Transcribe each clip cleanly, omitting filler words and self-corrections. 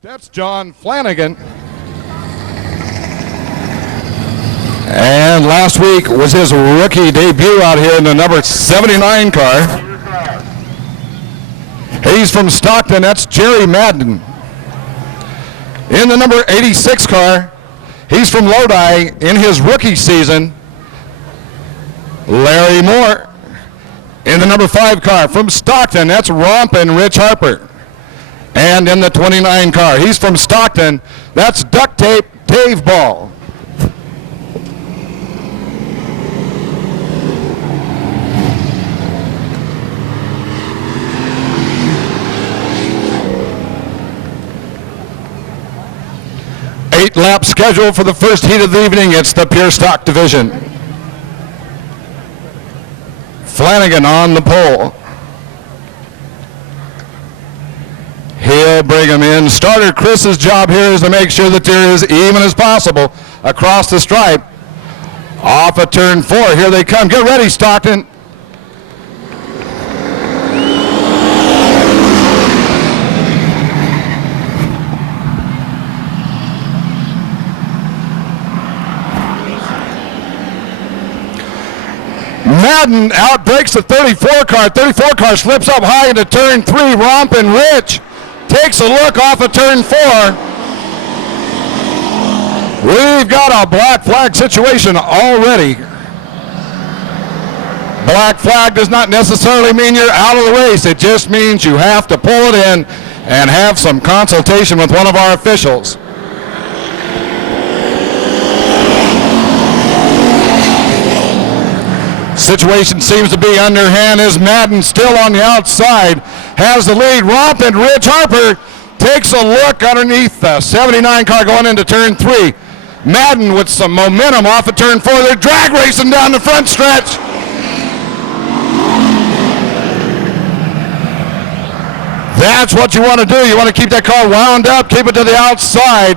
That's John Flanagan. And last week was his rookie debut out here in the number 79 car. He's from Stockton. That's Jerry Madden. In the number 86 car, he's from Lodi in his rookie season, Larry Moore. In the number 5 car from Stockton, that's Rompin' Rich Harper. And in the 29 car, he's from Stockton, that's Duct Tape Dave Ball. Eight-lap schedule for the first heat of the evening. It's the pure stock division. Flanagan on the pole. He'll bring him in. Starter Chris's job here is to make sure that they're as even as possible across the stripe. Off of turn 4. Here they come. Get ready, Stockton. Madden outbreaks the 34 car. 34 car slips up high into turn 3. Rompin' Rich takes a look off of turn 4. We've got a black flag situation already. Black flag does not necessarily mean you're out of the race. It just means you have to pull it in and have some consultation with one of our officials. Situation seems to be underhand as Madden still on the outside has the lead. Rompin' Rich Harper takes a look underneath the 79 car going into turn 3. Madden with some momentum off of turn 4. They're drag racing down the front stretch. That's what you want to do. You want to keep that car wound up, keep it to the outside.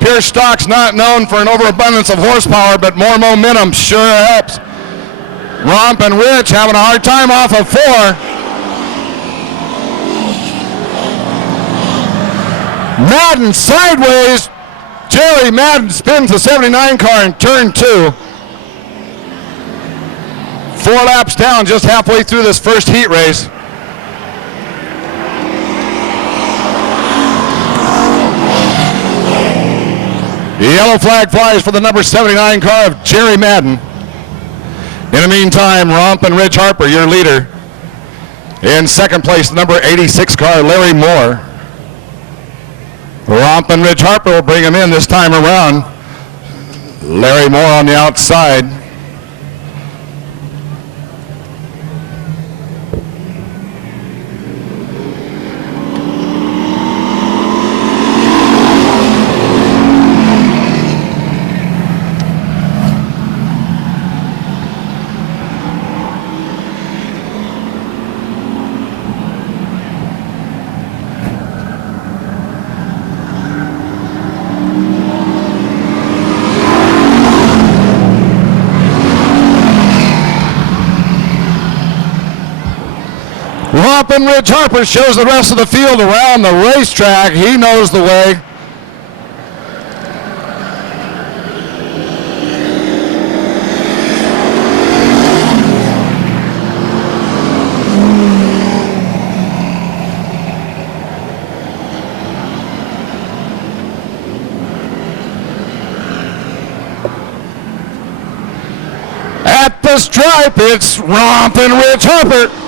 Pure stock's not known for an overabundance of horsepower, but more momentum sure helps. Rompin' Rich having a hard time off of 4. Madden sideways. Jerry Madden spins the 79 car in turn 2. 4 laps down, just halfway through this first heat race. The yellow flag flies for the number 79 car of Jerry Madden. In the meantime, Rompin' Rich Harper, your leader. In second place, the number 86 car, Larry Moore. Rompin' Rich Harper will bring him in this time around. Larry Moore on the outside. Rompin' Rich Harper shows the rest of the field around the racetrack. He knows the way. At the stripe, it's Rompin' Rich Harper.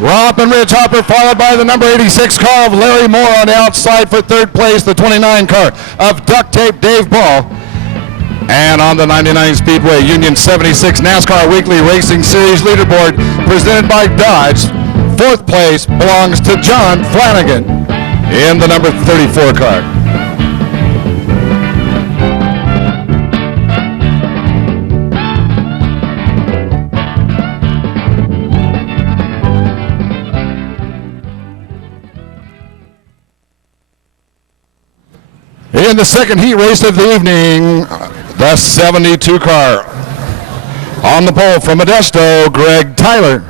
Rompin' Rich Harper followed by the number 86 car of Larry Moore on the outside for third place, the 29 car of Duct Tape Dave Ball. And on the 99 Speedway Union 76 NASCAR Weekly Racing Series leaderboard presented by Dodge, fourth place belongs to John Flanagan in the number 34 car. In the second heat race of the evening, the 72 car. On the pole from Modesto, Greg Tyler.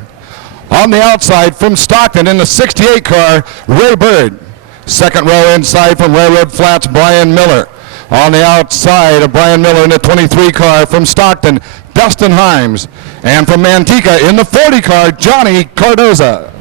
On the outside from Stockton in the 68 car, Ray Bird. Second row inside from Railroad Flats, Brian Miller. On the outside of Brian Miller in the 23 car from Stockton, Dustin Himes. And from Manteca in the 40 car, Johnny Cardoza.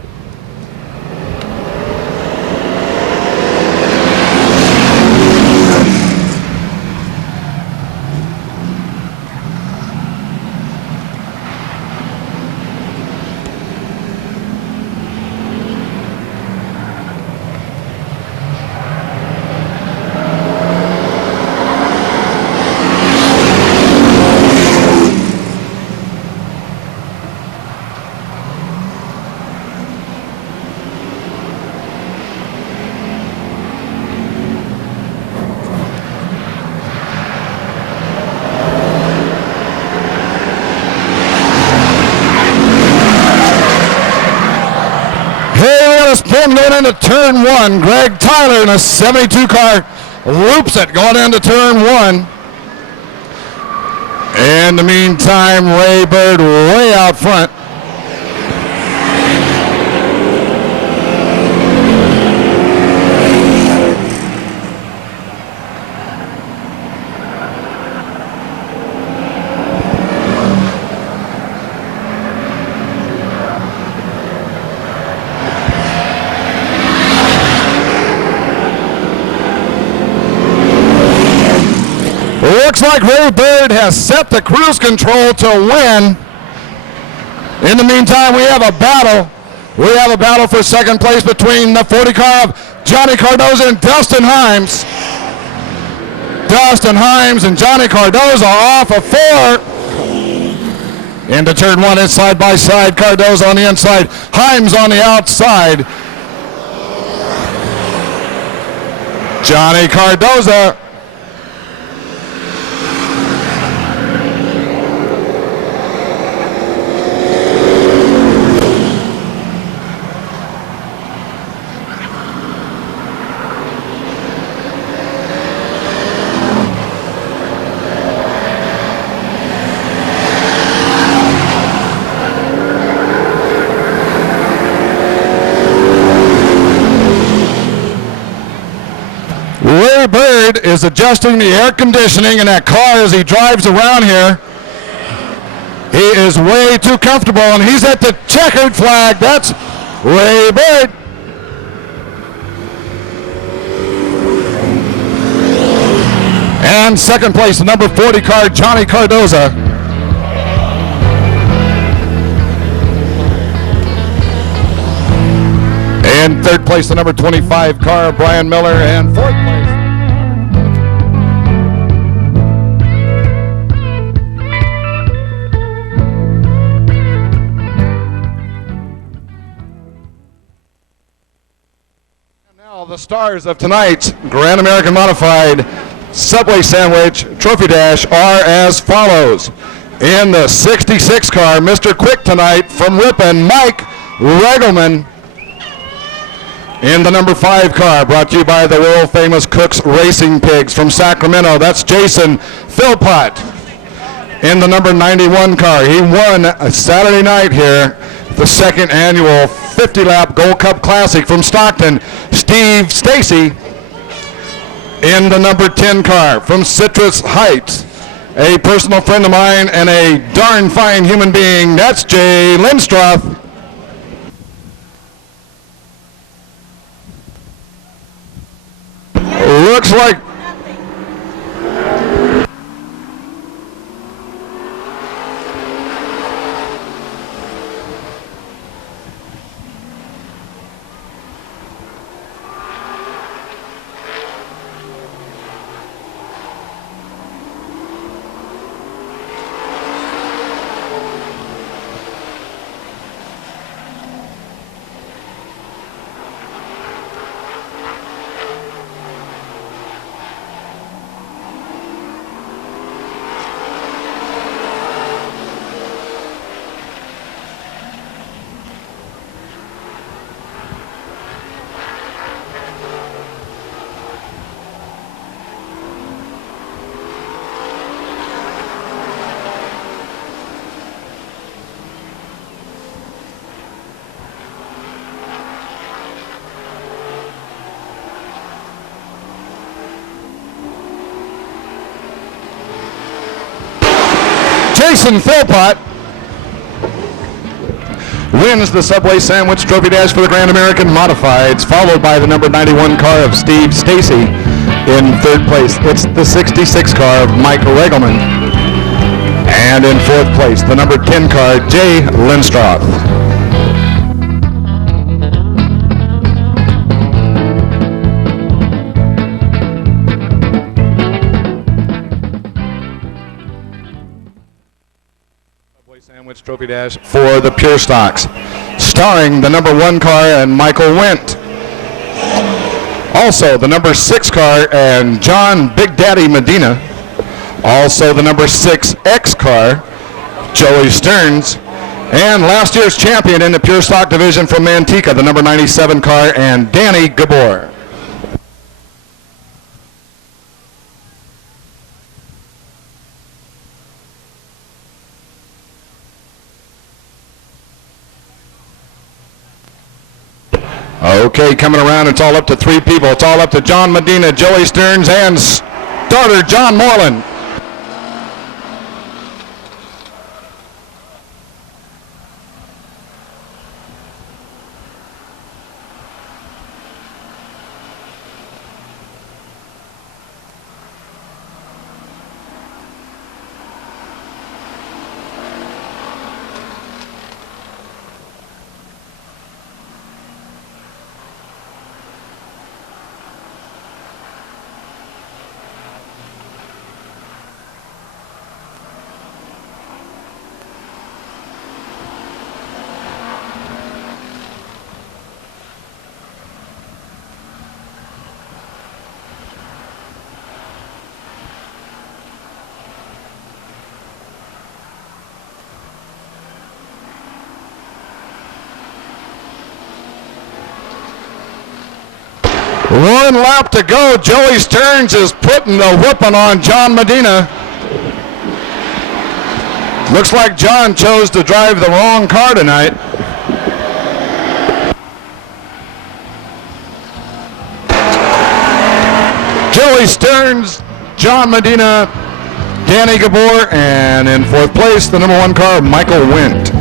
Spin going into turn one. Greg Tyler in a 72 car loops it going into turn one. In the meantime, Ray Bird way out front. Looks like Ray Bird has set the cruise control to win. In the meantime, we have a battle. We have a battle for second place between the 40 car of Johnny Cardoza and Dustin Himes. Dustin Himes and Johnny Cardoza off of 4. Into turn one, it's side by side. Cardoza on the inside, Himes on the outside. Johnny Cardoza. Ray Bird is adjusting the air conditioning in that car as he drives around here. He is way too comfortable, and he's at the checkered flag. That's Ray Bird. And second place, the number 40 car, Johnny Cardoza. In third place, the number 25 car, Brian Miller. And fourth place. And now the stars of tonight's Grand American Modified Subway Sandwich Trophy Dash are as follows. In the 66 car, Mr. Quick tonight from Ripon, Mike Regelman. In the number 5 car, brought to you by the world famous Cook's Racing Pigs from Sacramento, that's Jason Philpott. In the number 91 car, he won a Saturday night here, the second annual 50-lap Gold Cup Classic from Stockton, Steve Stacy. In the number 10 car from Citrus Heights, a personal friend of mine and a darn fine human being, that's Jay Lindstruth. Looks like Jason Philpott wins the Subway Sandwich Trophy Dash for the Grand American Modifieds, followed by the number 91 car of Steve Stacy in third place. It's the 66 car of Mike Regelman. And in fourth place, the number 10 car, Jay Lindstroth. Sandwich Trophy Dash for the Pure Stocks, starring the number 1 car and Michael Wendt. Also the number 6 car and John Big Daddy Medina. Also the number 6 X car, Joey Stearns. And last year's champion in the Pure Stock division from Manteca, the number 97 car and Danny Gabor. Okay, coming around, it's all up to 3 people. It's all up to John Medina, Joey Stearns, and starter John Moreland. One lap to go. Joey Stearns is putting the whooping on John Medina. Looks like John chose to drive the wrong car tonight. Joey Stearns, John Medina, Danny Gabor, and in fourth place, the number 1 car, Michael Wendt.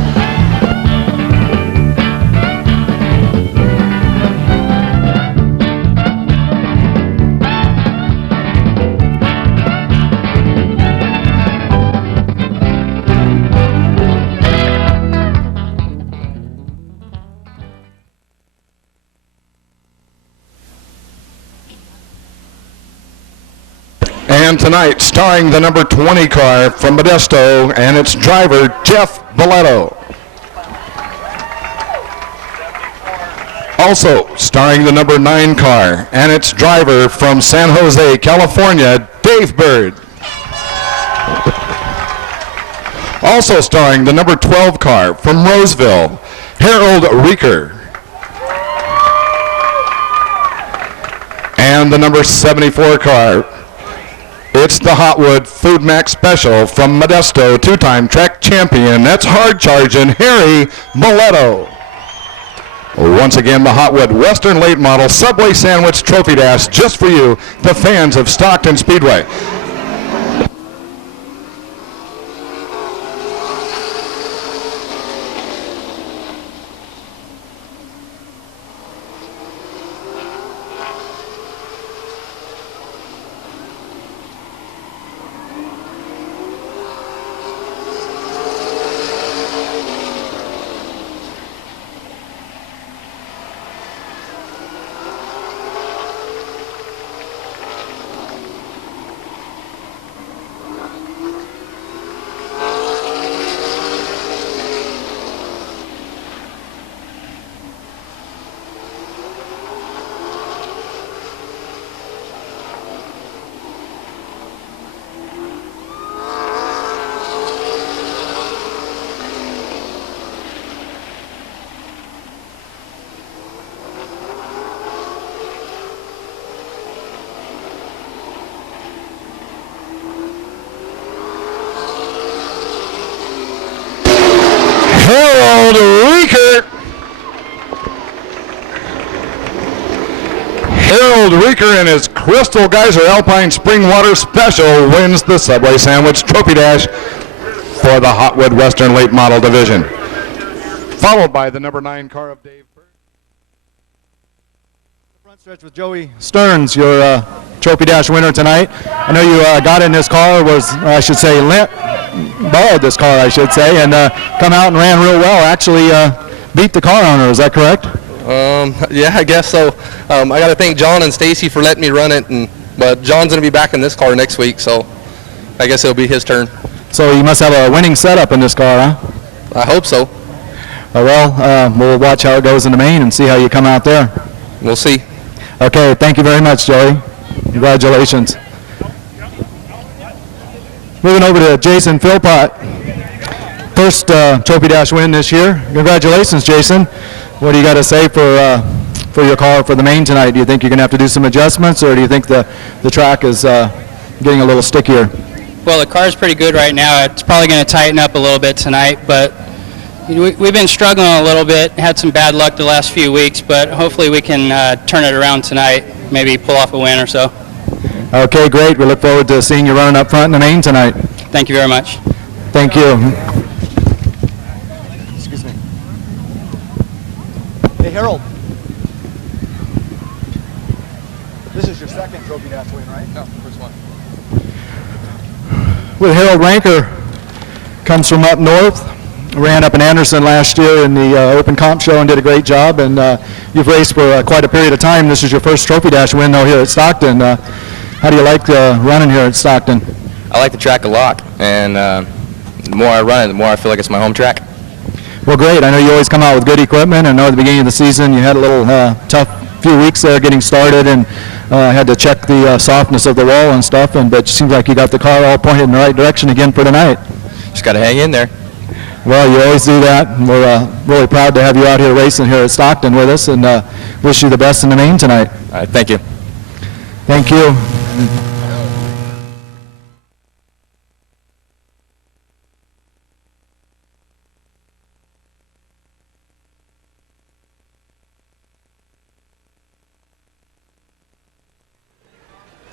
And tonight, starring the number 20 car from Modesto and its driver, Jeff Valletto. Also, starring the number 9 car and its driver from San Jose, California, Dave Bird. Also starring the number 12 car from Roseville, Harold Rieker. And the number 74 car, it's the Hotwood Food Max Special from Modesto, 2-time track champion. That's hard charging Harry Moletto. Once again, the Hotwood Western Late Model Subway Sandwich Trophy Dash just for you, the fans of Stockton Speedway. Harold Rieker. Harold Rieker in his Crystal Geyser Alpine Spring Water Special wins the Subway Sandwich Trophy Dash for the Hotwood Western Late Model Division. Followed by the number 9 car of Dave. Front stretch with Joey Stearns, your Trophy Dash winner tonight. I know you got in this car, borrowed this car, I should say, and come out and ran real well. Actually beat the car owner, is that correct? Yeah, I guess so. I got to thank John and Stacy for letting me run it, but John's going to be back in this car next week, so I guess it'll be his turn. So you must have a winning setup in this car, huh? I hope so. We'll watch how it goes in the main and see how you come out there. We'll see. Okay, thank you very much, Joey. Congratulations. Moving over to Jason Philpott. First Trophy Dash win this year. Congratulations, Jason. What do you got to say for your car for the main tonight? Do you think you're going to have to do some adjustments, or do you think the track is getting a little stickier? Well, the car's pretty good right now. It's probably going to tighten up a little bit tonight, but we've been struggling a little bit. Had some bad luck the last few weeks, but hopefully we can turn it around tonight, maybe pull off a win or so. Okay, great. We look forward to seeing you running up front in the main tonight. Thank you very much. Thank you. Excuse me. Hey, Harold. This is your second Trophy Dash win, right? No, first one. Well, Harold Ranker comes from up north. Ran up in Anderson last year in the Open Comp Show and did a great job. And you've raced for quite a period of time. This is your first Trophy Dash win, though, here at Stockton. How do you like running here at Stockton? I like the track a lot, and the more I run it, the more I feel like it's my home track. Well, great. I know you always come out with good equipment. I know at the beginning of the season you had a little tough few weeks there getting started and had to check the softness of the wall and stuff. But it seems like you got the car all pointed in the right direction again for tonight. Just got to hang in there. Well, you always do that. And we're really proud to have you out here racing here at Stockton with us, and wish you the best in the main tonight. All right, thank you. Thank you.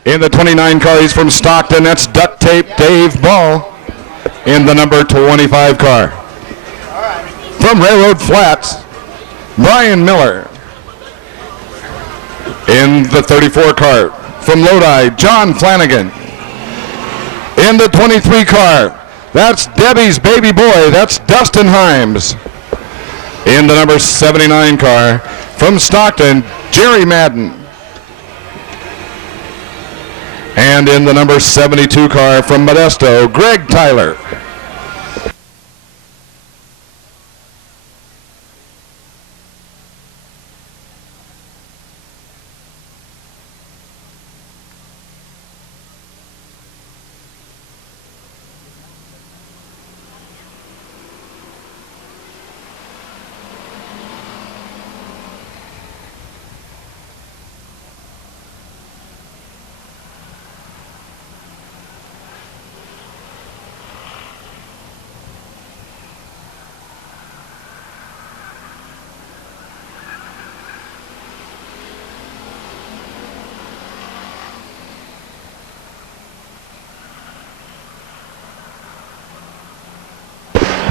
In the 29 car, he's from Stockton. That's Duct Tape Dave Ball in the number 25 car. From Railroad Flats, Brian Miller. In the 34 car, from Lodi, John Flanagan. In the 23 car, that's Debbie's baby boy. That's Dustin Himes. In the number 79 car, from Stockton, Jerry Madden. And in the number 72 car from Modesto, Greg Tyler.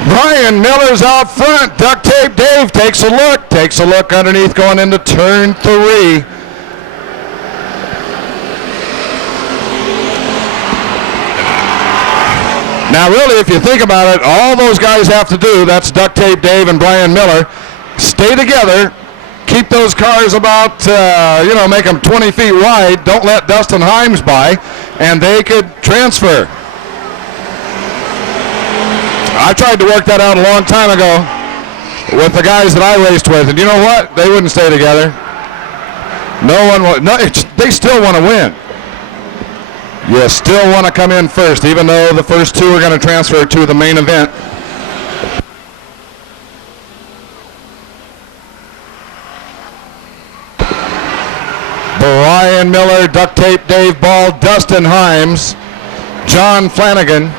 Brian Miller's out front. Duct Tape Dave takes a look underneath going into turn 3. Now really, if you think about it, all those guys have to do, that's Duct Tape Dave and Brian Miller, stay together, keep those cars about, make them 20 feet wide, don't let Dustin Himes by, and they could transfer. I tried to work that out a long time ago with the guys that I raced with, and you know what? They wouldn't stay together. They still want to win. You still want to come in first, even though the first two are going to transfer to the main event. Brian Miller, Duct Tape Dave Ball, Dustin Himes, John Flanagan,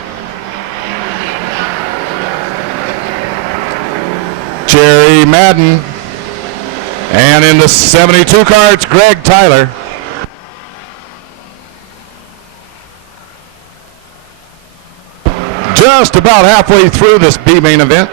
Jerry Madden, and in the 72 car, it's Greg Tyler. Just about halfway through this B main event.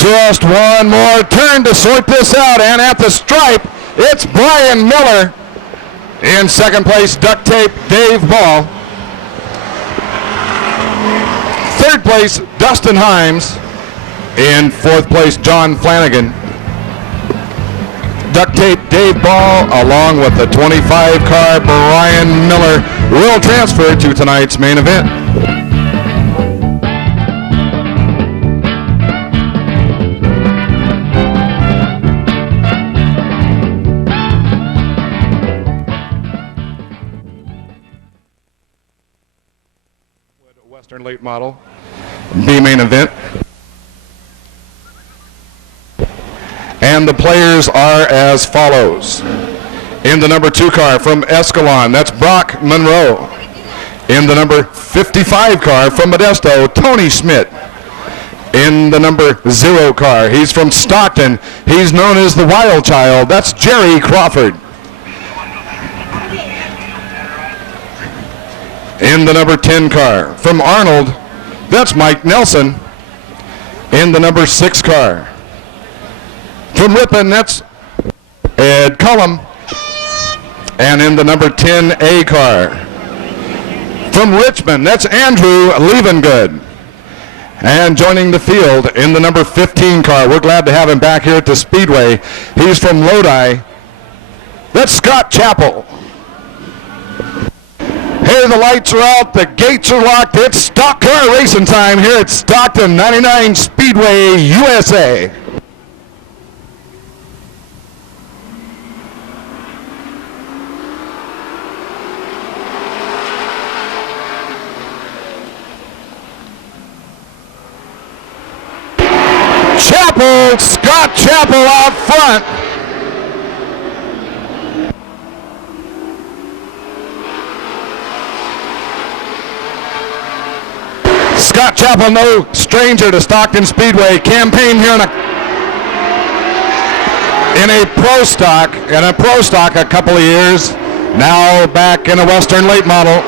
Just one more turn to sort this out, and at the stripe, it's Brian Miller. In second place, Duct Tape Dave Ball. Third place, Dustin Himes. In fourth place, John Flanagan. Duct Tape Dave Ball, along with the 25-car Brian Miller, will transfer to tonight's main event. Western late model, B main event. And the players are as follows. In the number 2 car from Escalon, that's Brock Monroe. In the number 55 car from Modesto, Tony Schmidt. In the number 0 car, he's from Stockton. He's known as the Wild Child. That's Jerry Crawford. In the number 10 car from Arnold, that's Mike Nelson. In the number 6 car from Ripon, that's Ed Cullum. And in the number 10A car from Richmond, that's Andrew Levengood. And joining the field in the number 15 car, we're glad to have him back here at the Speedway. He's from Lodi. That's Scott Chappell. Hey, the lights are out, the gates are locked. It's stock car racing time here at Stockton 99 Speedway, USA. Chappell, Scott Chappell out front. Scott Chappell, no stranger to Stockton Speedway, campaigned here in a pro stock a couple of years. Now back in a Western late model.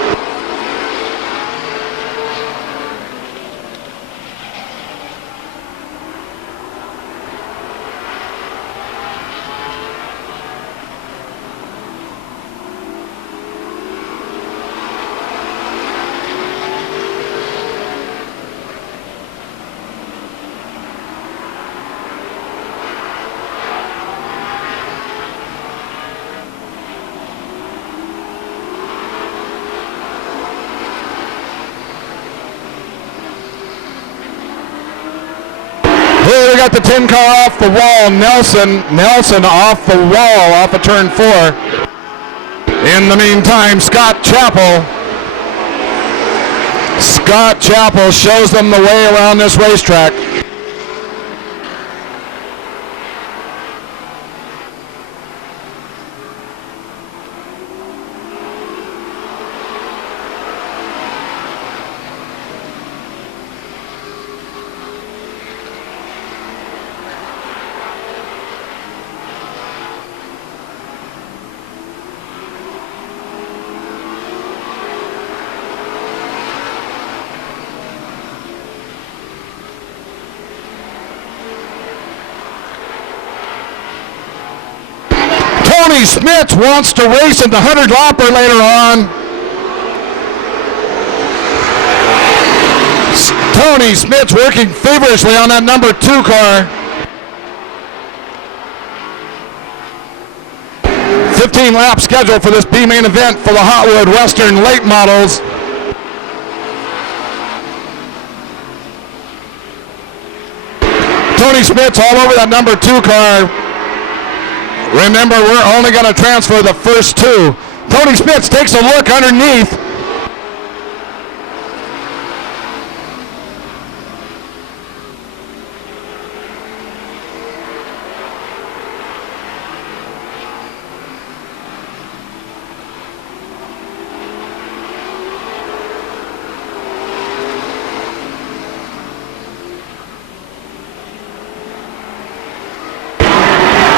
Here we got the 10 car off the wall. Nelson off the wall, off of turn 4. In the meantime, Scott Chappell Scott Chappell shows them the way around this racetrack. Tony Smith wants to race in the 100-lapper later on. Tony Smith's working feverishly on that number 2 car. 15-lap schedule for this B main event for the Hotwood Western late models. Tony Smith's all over that number 2 car. Remember, we're only going to transfer the first 2. Tony Smith takes a look underneath.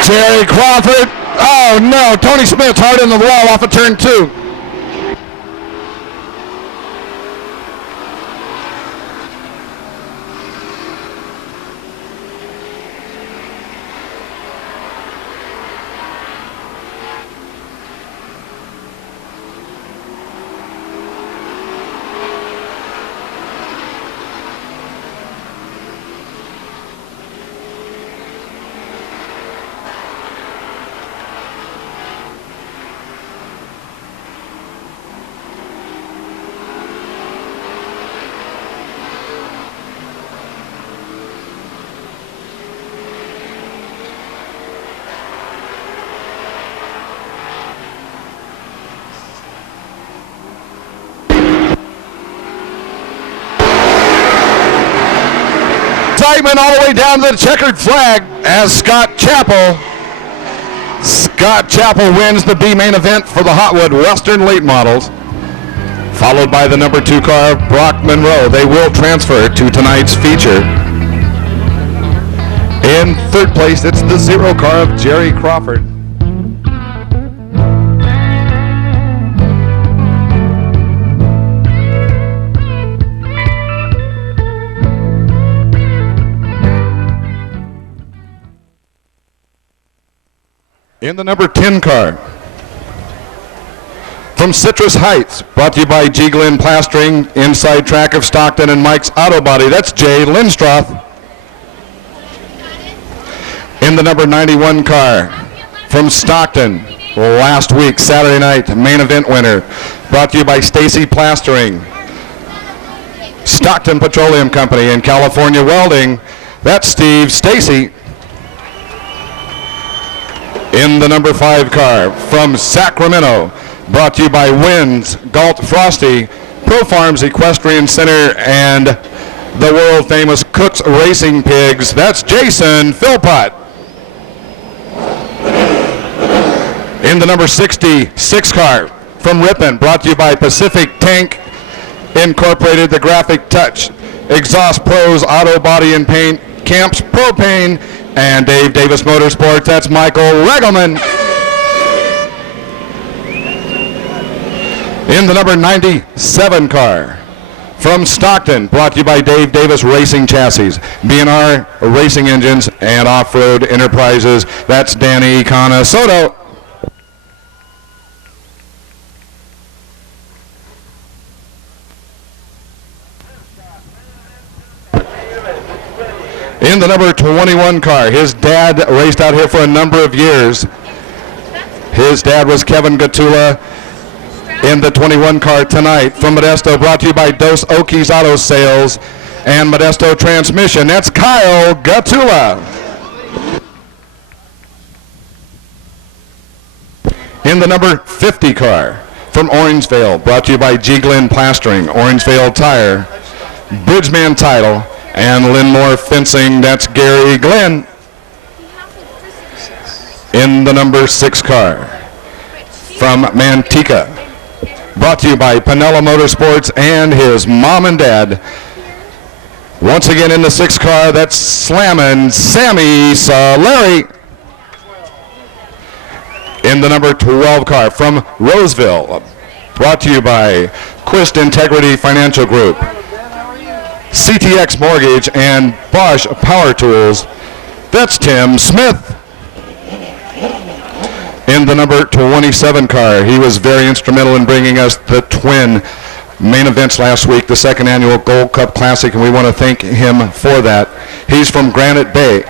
Jerry Crawford. Oh no, Tony Smith's hard in the wall off of turn 2. Excitement all the way down to the checkered flag as Scott Chappell wins the B main event for the Hotwood Western late models, followed by the number 2 car of Brock Monroe. They will transfer to tonight's feature. In third place, it's the 0 car of Jerry Crawford. In the number 10 car, from Citrus Heights, brought to you by G. Glenn Plastering, inside track of Stockton and Mike's Auto Body, that's Jay Lindstroth. In the number 91 car, from Stockton, last week, Saturday night, main event winner, brought to you by Stacy Plastering, Stockton Petroleum Company, and California Welding, that's Steve Stacy. In the number 5 car, from Sacramento, brought to you by Winds, Galt Frosty, Pro Farms Equestrian Center, and the world-famous Cook's Racing Pigs, that's Jason Philpott. In the number 66 car, from Ripon, brought to you by Pacific Tank Incorporated, The Graphic Touch, Exhaust Pros, Auto Body and Paint, Camps Propane, and Dave Davis Motorsports, that's Michael Regelman. In the number 97 car, from Stockton, brought to you by Dave Davis Racing Chassis, B&R Racing Engines, and Off-Road Enterprises, that's Danny Canasoto. In the number 21 car, his dad raced out here for a number of years. His dad was Kevin Gatula in the 21 car tonight. From Modesto, brought to you by Dos Okies Auto Sales and Modesto Transmission. That's Kyle Gatula. In the number 50 car, From Orangevale, brought to you by G. Glenn Plastering, Orangevale Tire, Bridgeman Title, and Linmore Fencing. That's Gary Glenn in the number 6 car. From Manteca, brought to you by Pinella Motorsports and his mom and dad. Once again in the 6 car, that's Slammin' Sammy Solari. In the number 12 car from Roseville, brought to you by Quist Integrity Financial Group, CTX Mortgage, and Bosch Power Tools. That's Tim Smith. In the number 27 car, he was very instrumental in bringing us the twin main events last week, the 2nd annual Gold Cup Classic, and we want to thank him for that. He's from Granite Bay.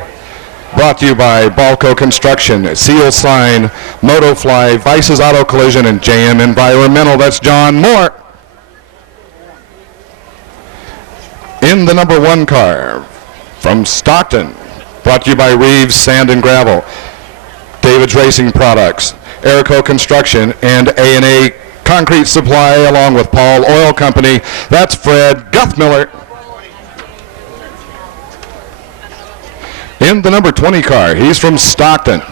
Brought to you by Balco Construction, Seal Sign, Motofly, Vices Auto Collision, and JM Environmental. That's John Moore. In the number 1 car from Stockton, brought to you by Reeves Sand and Gravel, David's Racing Products, Erico Construction, and A&A Concrete Supply, along with Paul Oil Company. That's Fred Guthmiller. In the number 20 car, he's from Stockton.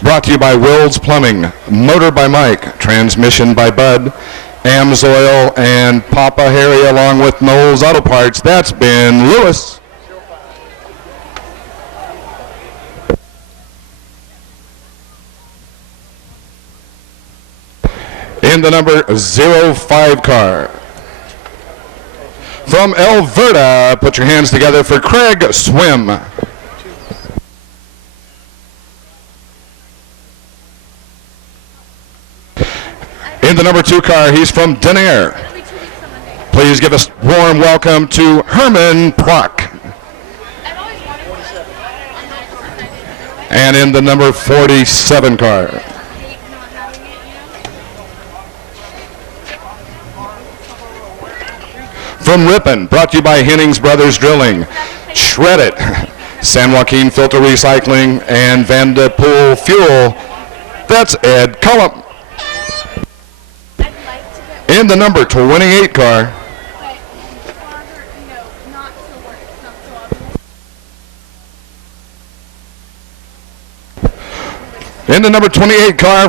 Brought to you by Wills Plumbing, Motor by Mike, Transmission by Bud, Amsoil, and Papa Harry, along with Knowles Auto Parts. That's Ben Lewis. In the number 05 car, from Alberta, put your hands together for Craig Swim. In the number 2 car, he's from Denair. Please give us warm welcome to Herman Prock. And in the number 47 car, from Ripon, brought to you by Hennings Brothers Drilling, Shred It, San Joaquin Filter Recycling, and Vanderpool Fuel. That's Ed Cullum. In the number 28 car,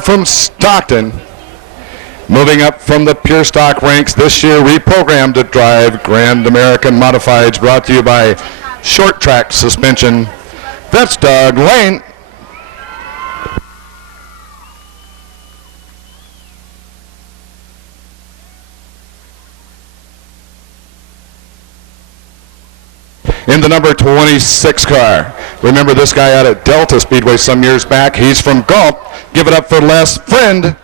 from Stockton, moving up from the pure stock ranks this year, reprogrammed to drive Grand American Modifieds, brought to you by Short Track Suspension. That's Doug Lane. In the number 26 car, remember this guy out at Delta Speedway some years back. He's from Gulp. Give it up for Les Friend.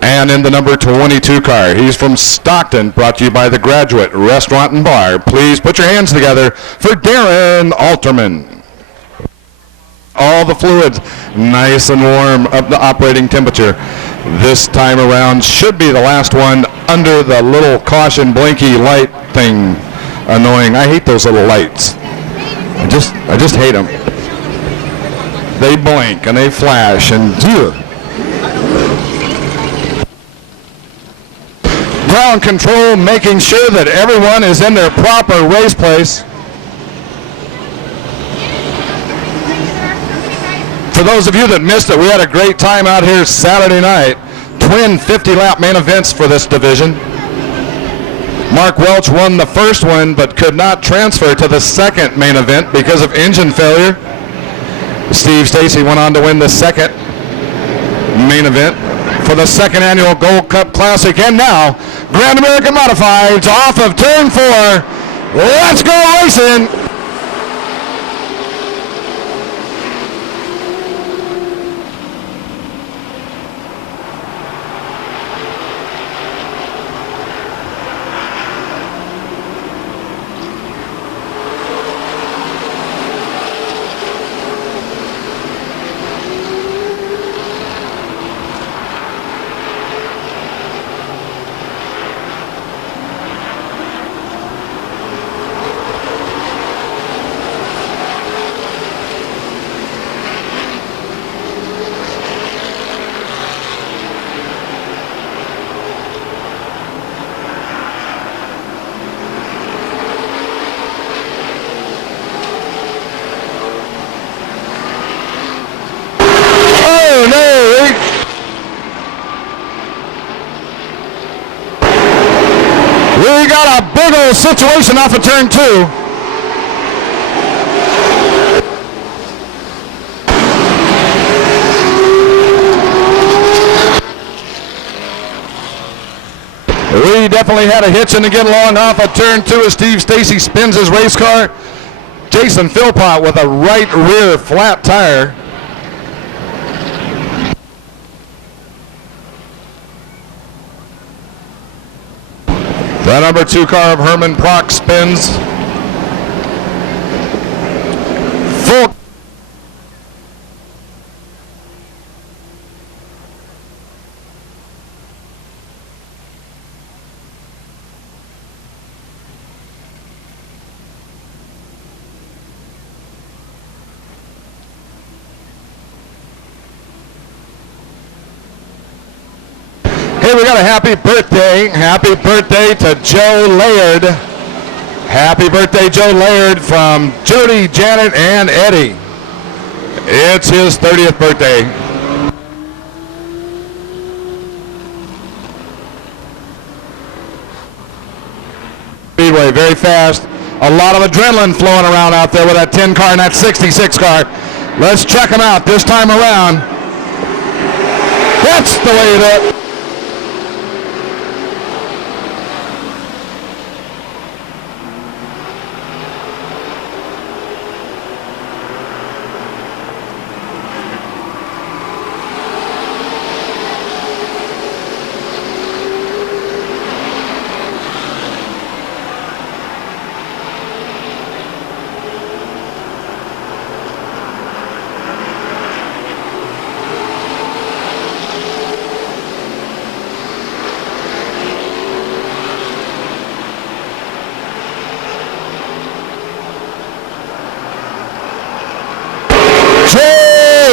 And in the number 22 car, he's from Stockton, brought to you by the Graduate Restaurant and Bar. Please put your hands together for Darren Alterman. All the fluids nice and warm, up the operating temperature. This time around should be the last one under the little caution blinky light thing. Annoying. I hate those little lights. I just hate them. They blink and they flash and ground control, making sure that everyone is in their proper race place. For those of you that missed it, we had a great time out here Saturday night. Twin 50-lap main events for this division. Mark Welch won the first one, but could not transfer to the second main event because of engine failure. Steve Stacy went on to win the second main event for the 2nd annual Gold Cup Classic. And now, Grand American Modifieds off of turn 4. Let's go racing! little situation off of turn 2. We definitely had a hitch in to get along off of turn 2 as Steve Stacy spins his race car. Jason Philpott with a right rear flat tire. The number 2 car of Herman Prock spins. Full. Hey, we got a happy birthday. Happy birthday to Joe Laird. Happy birthday, Joe Laird, from Jody, Janet, and Eddie. It's his 30th birthday. Speedway, very fast. A lot of adrenaline flowing around out there with that 10 car and that 66 car. Let's check them out this time around. That's the way it is.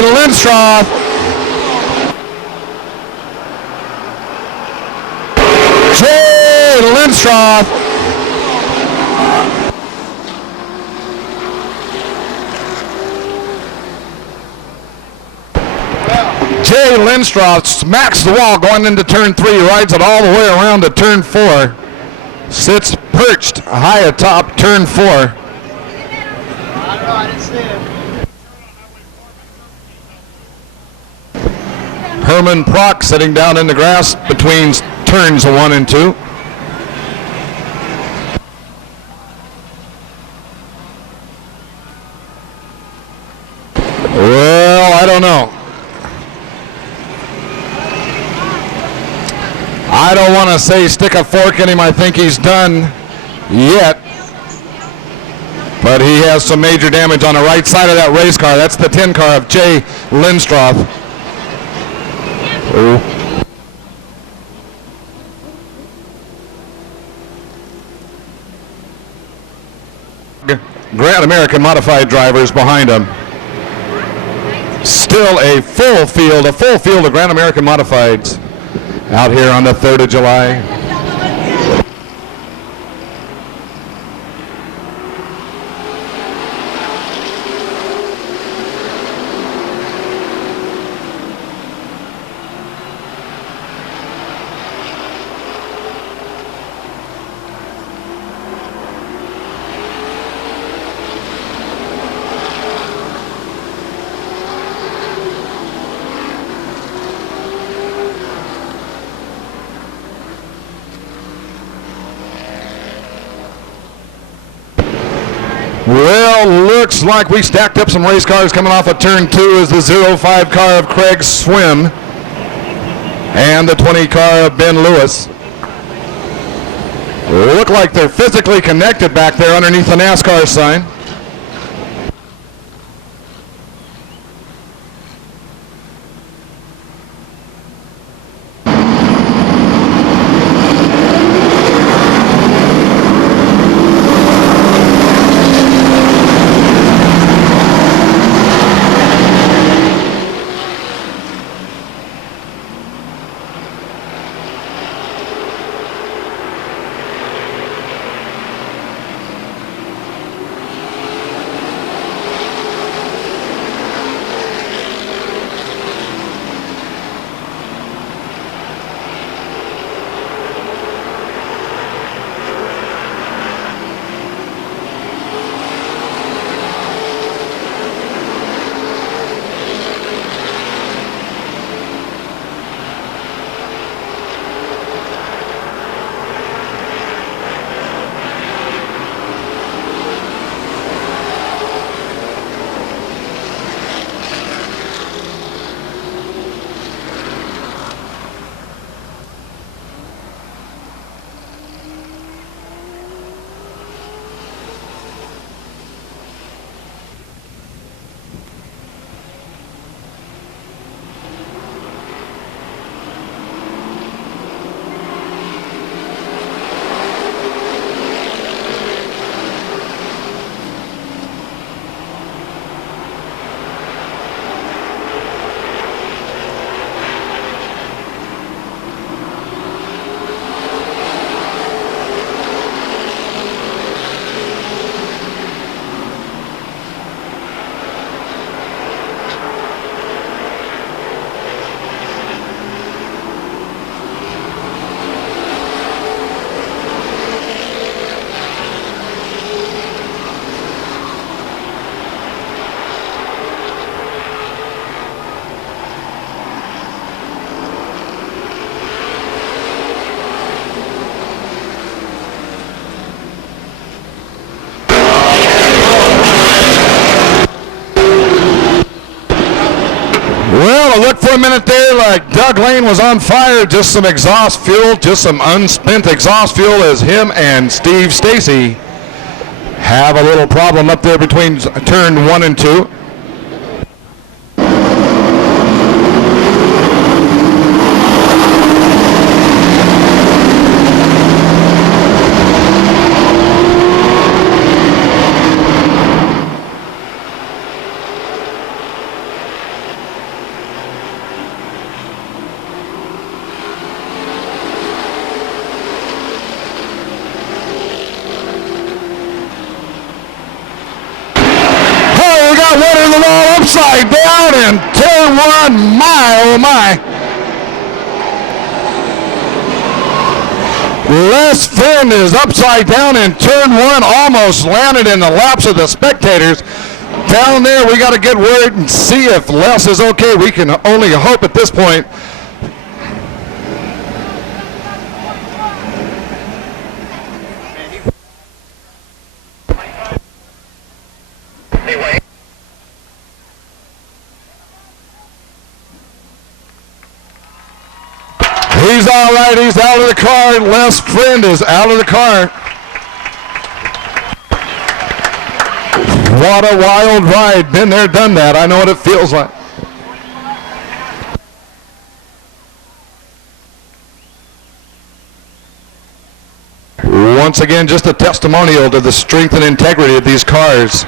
Lindstrom. Jay Lindstrom. Jay Lindstrom smacks the wall going into turn 3, rides it all the way around to turn 4, sits perched high atop turn 4. I don't know, I didn't see it. Herman Prock sitting down in the grass between turns 1 and 2. Well, I don't know. I don't want to say stick a fork in him. I think he's done yet. But he has some major damage on the right side of that race car. That's the 10 car of Jay Lindstrom. Grand American Modified drivers behind him. Still a full field of Grand American Modifieds out here on the 3rd of July. Well, looks like we stacked up some race cars coming off of turn 2 as the 05 car of Craig Swim and the 20 car of Ben Lewis. Look like they're physically connected back there underneath the NASCAR sign. for a minute there like Doug Lane was on fire. Just some exhaust fuel, just some unspent exhaust fuel as him and Steve Stacy have a little problem up there between turn 1 and 2. One in the wall upside down and turn 1, my oh my. Les Finn is upside down in turn 1, almost landed in the laps of the spectators. Down there, we got to get word and see if Les is okay. We can only hope at this point. He's all right. He's out of the car. Les Friend is out of the car. What a wild ride. Been there, done that. I know what it feels like. Once again, just a testimonial to the strength and integrity of these cars.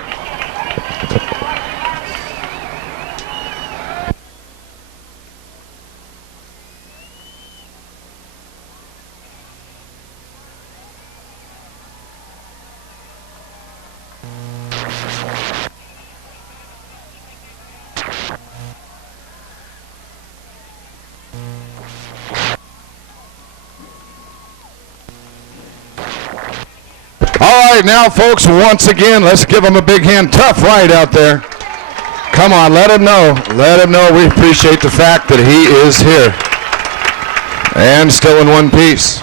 All right, now, folks, once again, let's give him a big hand. Tough ride out there. Come on, let him know. Let him know we appreciate the fact that he is here and still in one piece.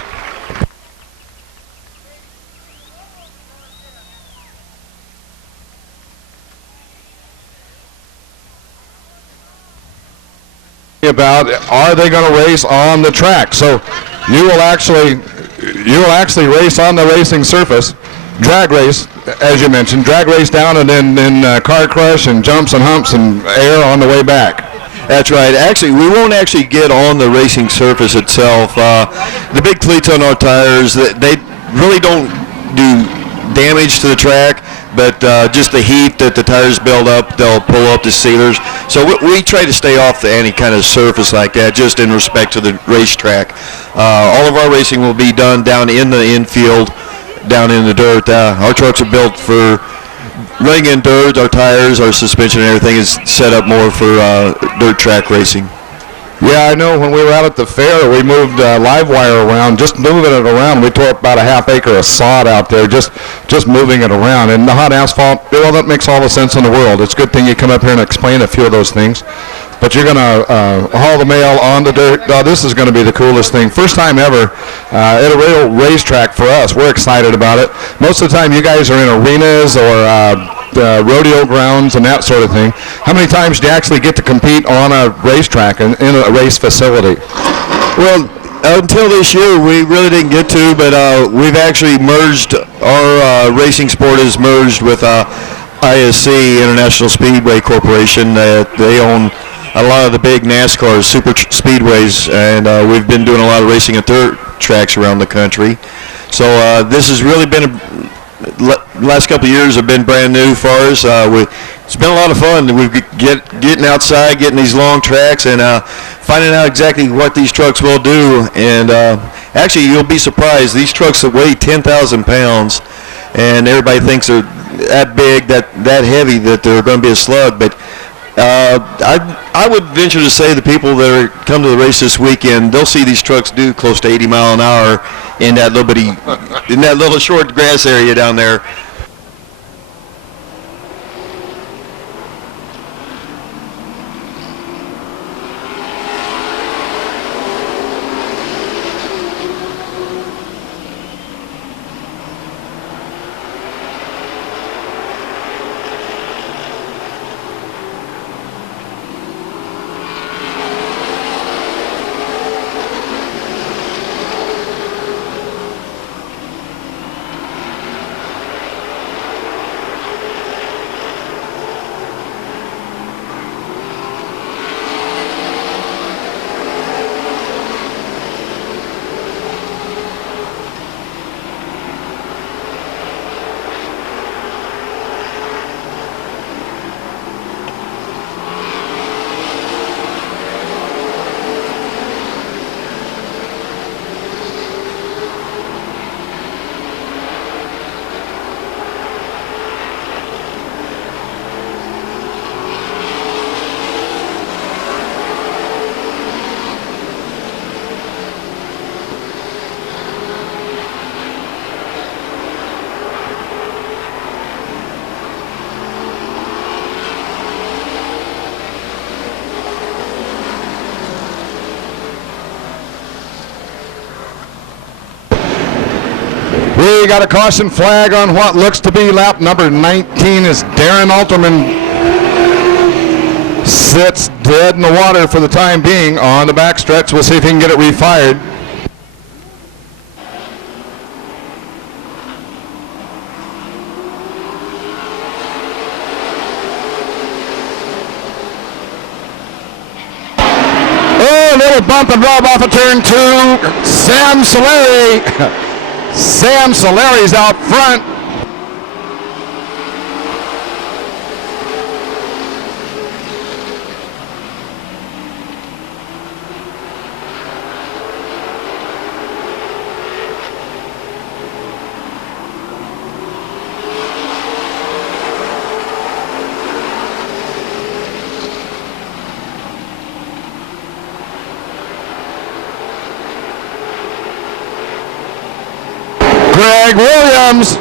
About are they going to race on the track? So you will actually race on the racing surface, drag race, as you mentioned, drag race down and then car crush and jumps and humps and air on the way back. That's right. Actually, we won't actually get on the racing surface itself. The big cleats on our tires, they really don't do damage to the track, but just the heat that the tires build up, they'll pull up the sealers. So we try to stay off any kind of surface like that, just in respect to the racetrack. All of our racing will be done down in the infield, down in the dirt. Our trucks are built for running in dirt. Our tires, our suspension, and everything is set up more for dirt track racing. Yeah, I know when we were out at the fair, we moved live wire around. Just moving it around, we tore up about a half acre of sod out there, just moving it around. And the hot asphalt, well, that makes all the sense in the world. It's a good thing you come up here and explain a few of those things. But you're going to haul the mail on the dirt. This is going to be the coolest thing. First time ever at a real racetrack for us. We're excited about it. Most of the time you guys are in arenas or rodeo grounds and that sort of thing. How many times do you actually get to compete on a racetrack and in a race facility? Well, until this year, we really didn't get to, but we've actually merged, our racing sport is merged with ISC, International Speedway Corporation. They own a lot of the big NASCAR super speedways, and we've been doing a lot of racing at dirt tracks around the country. So this has really been last couple of years have been brand new for us. It's been a lot of fun. We've getting outside, getting these long tracks, and finding out exactly what these trucks will do. And actually, you'll be surprised. These trucks that weigh 10,000 pounds, and everybody thinks they're that big, that heavy, that they're going to be a slug. But I would venture to say the people that come to the race this weekend, they'll see these trucks do close to 80 mile an hour in that little short grass area down there. got a caution flag on what looks to be lap number 19 as Darren Alterman sits dead in the water for the time being on the backstretch. We'll see if he can get it refired. Oh, a little bump and rub off of turn 2. Sam Solari. Sam Solari's out front. Greg Williams.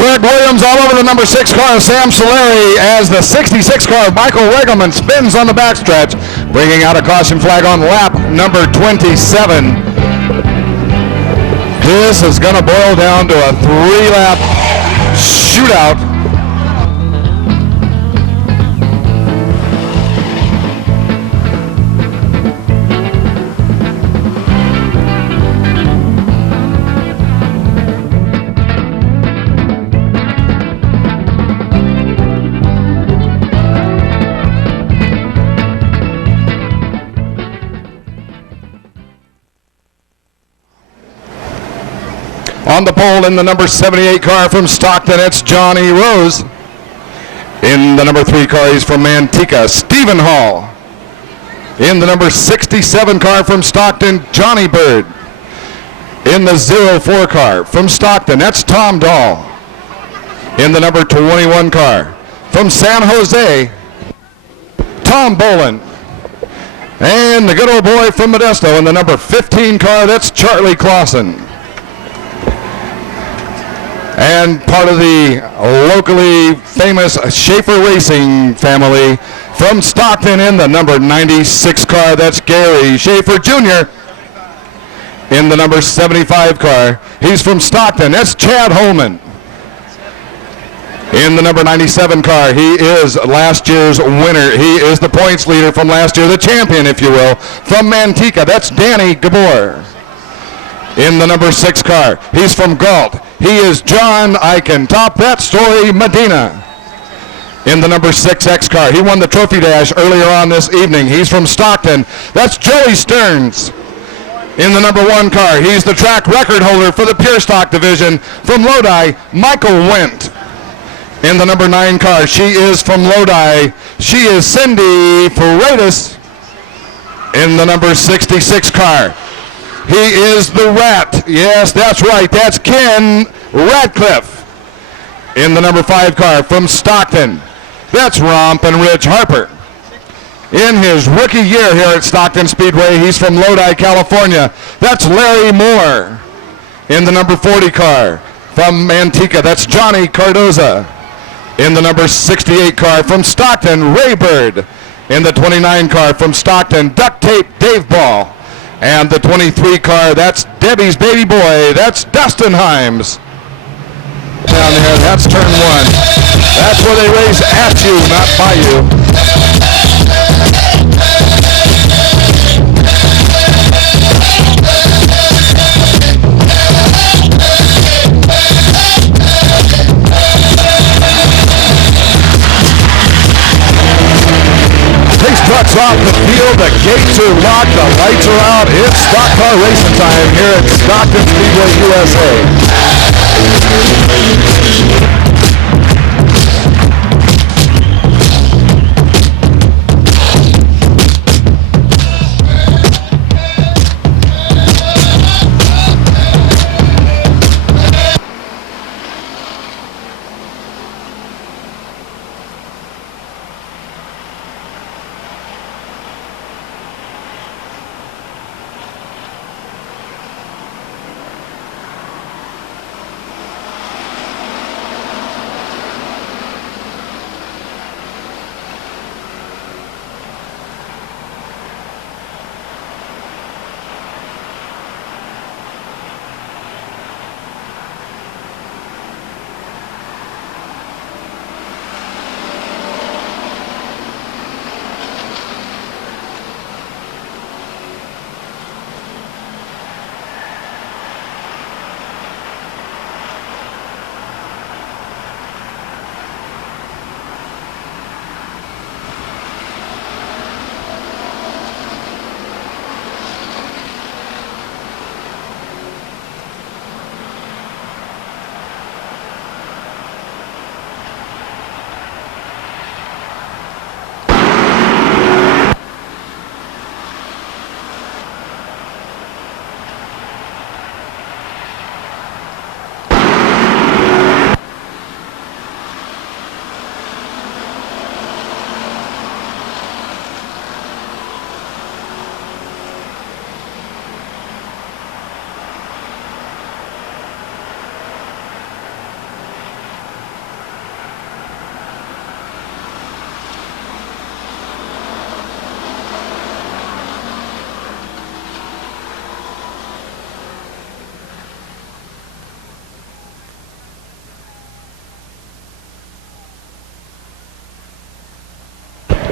Greg Williams all over the number 6 car of Sam Solari as the 66 car of Michael Regelman spins on the backstretch, bringing out a caution flag on lap number 27. This is going to boil down to a 3-lap shootout. On the pole in the number 78 car from Stockton, it's Johnny Rose. In the number 3 car, he's from Manteca, Stephen Hall. In the number 67 car from Stockton, Johnny Bird. In the 04 car from Stockton, that's Tom Dahl. In the number 21 car from San Jose, Tom Bolin. And the good old boy from Modesto in the number 15 car, that's Charlie Clausen. And part of the locally famous Schaefer Racing family from Stockton in the number 96 car, that's Gary Schaefer Jr. In the number 75 car, he's from Stockton, that's Chad Holman. In the number 97 car, he is last year's winner. He is the points leader from last year, the champion, if you will, from Manteca, that's Danny Gabor. In the number 6 car, he's from Galt. He is John, I can top that story, Medina. In the number 6X car, he won the trophy dash earlier on this evening. He's from Stockton. That's Joey Stearns. In the number 1 car, he's the track record holder for the Pure Stock division from Lodi, Michael Wendt. In the number 9 car, she is from Lodi. She is Cindy Paredes. In the number 66 car, he is the Rat. Yes, that's right. That's Ken Radcliffe. In the number 5 car from Stockton, that's Romp and Rich Harper. In his rookie year here at Stockton Speedway, he's from Lodi, California. That's Larry Moore. In the number 40 car from Manteca, that's Johnny Cardoza. In the number 68 car from Stockton, Ray Bird. In the 29 car from Stockton, Duct Tape Dave Ball. And the 23 car, that's Debbie's baby boy. That's Dustin Himes. Down there, that's turn 1. That's where they race at you, not by you. Takes trucks off the field, the gates are locked, the lights are out. It's stock car racing time here at Stockton Speedway, USA.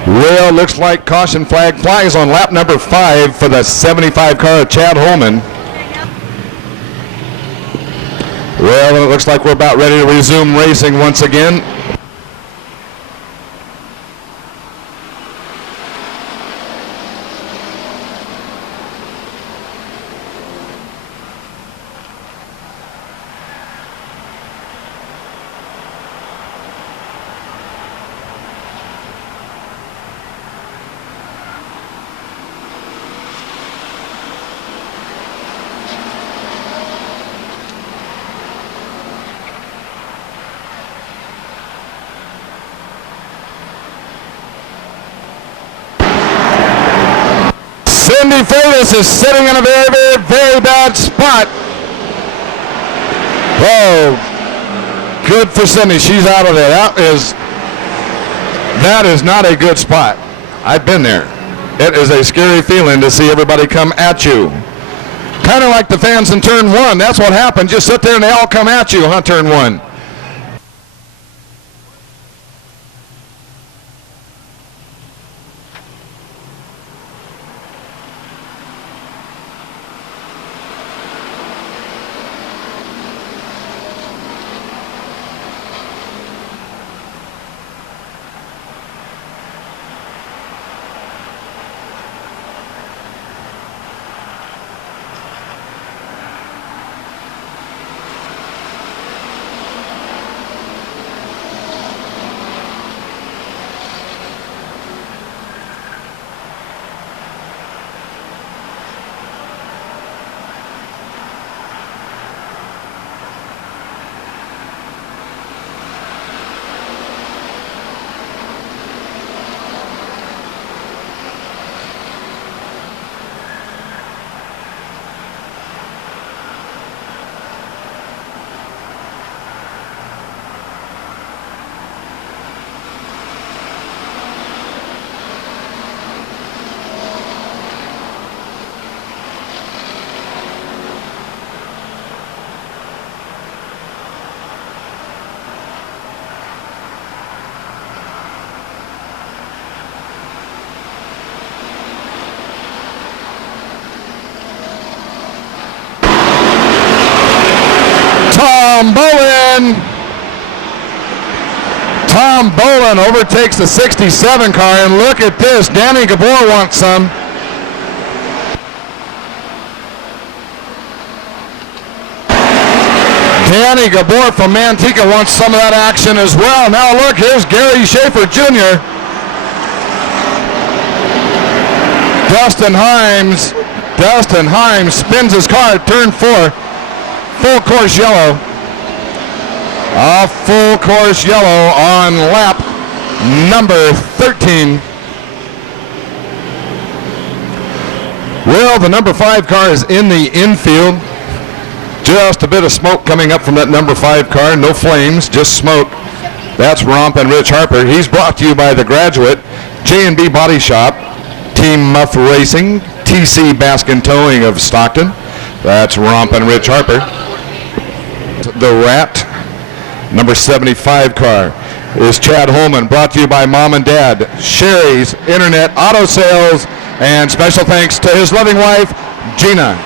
Well, looks like caution flag flies on lap number 5 for the 75 car of Chad Holman. Well, it looks like we're about ready to resume racing once again. Cindy Freitas is sitting in a very, very, very bad spot. Oh, good for Cindy. She's out of there. That is not a good spot. I've been there. It is a scary feeling to see everybody come at you. Kind of like the fans in turn 1. That's what happened. Just sit there and they all come at you, huh, turn 1. Tom Bolin. Tom Bolin overtakes the 67 car, and look at this. Danny Gabor wants some. Danny Gabor from Manteca wants some of that action as well. Now look, here's Gary Schaefer Jr. Dustin Himes spins his car at turn 4. Full course yellow. A full course yellow on lap number 13. Well, the number 5 car is in the infield. Just a bit of smoke coming up from that number 5 car. No flames, just smoke. That's Romp and Rich Harper. He's brought to you by The Graduate, J&B Body Shop, Team Muff Racing, TC Baskin Towing of Stockton. That's Romp and Rich Harper. The Rat, number 75 car, is Chad Holman, brought to you by Mom and Dad, Sherry's Internet Auto Sales, and special thanks to his loving wife, Gina.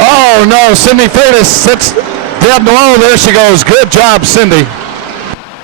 Oh no, Cindy Freitas sits dead low. There she goes. Good job, Cindy.